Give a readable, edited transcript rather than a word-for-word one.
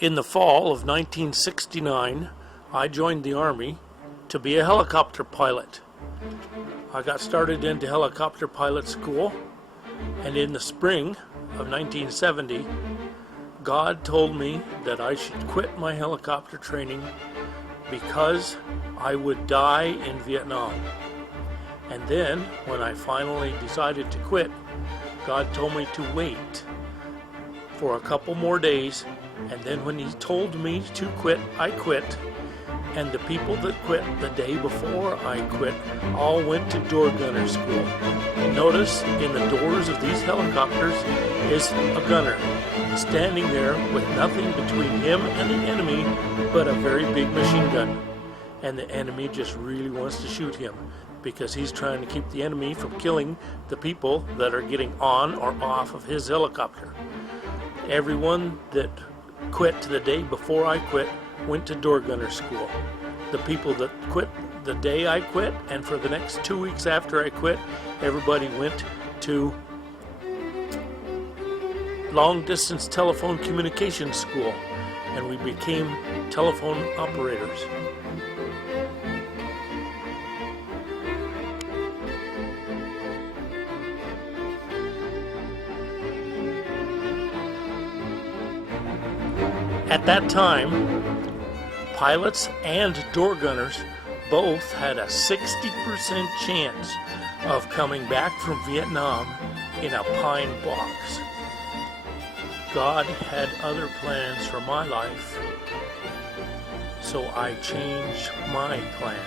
In the fall of 1969, I joined the Army to be a helicopter pilot. I got started into helicopter pilot school, and in the spring of 1970, God told me that I should quit my helicopter training because I would die in Vietnam. And then, when I finally decided to quit, God told me to wait for a couple more days, and then when He told me to quit, I quit. And the people that quit the day before I quit all went to door gunner school. Notice in the doors of these helicopters is a gunner standing there with nothing between him and the enemy but a very big machine gun. And the enemy just really wants to shoot him because he's trying to keep the enemy from killing the people that are getting on or off of his helicopter. Everyone that quit the day before I quit went to door gunner school. The people that quit the day I quit and for the next 2 weeks after I quit, everybody went to long distance telephone communication school, and we became telephone operators. At that time, pilots and door gunners both had a 60% chance of coming back from Vietnam in a pine box. God had other plans for my life, so I changed my plans.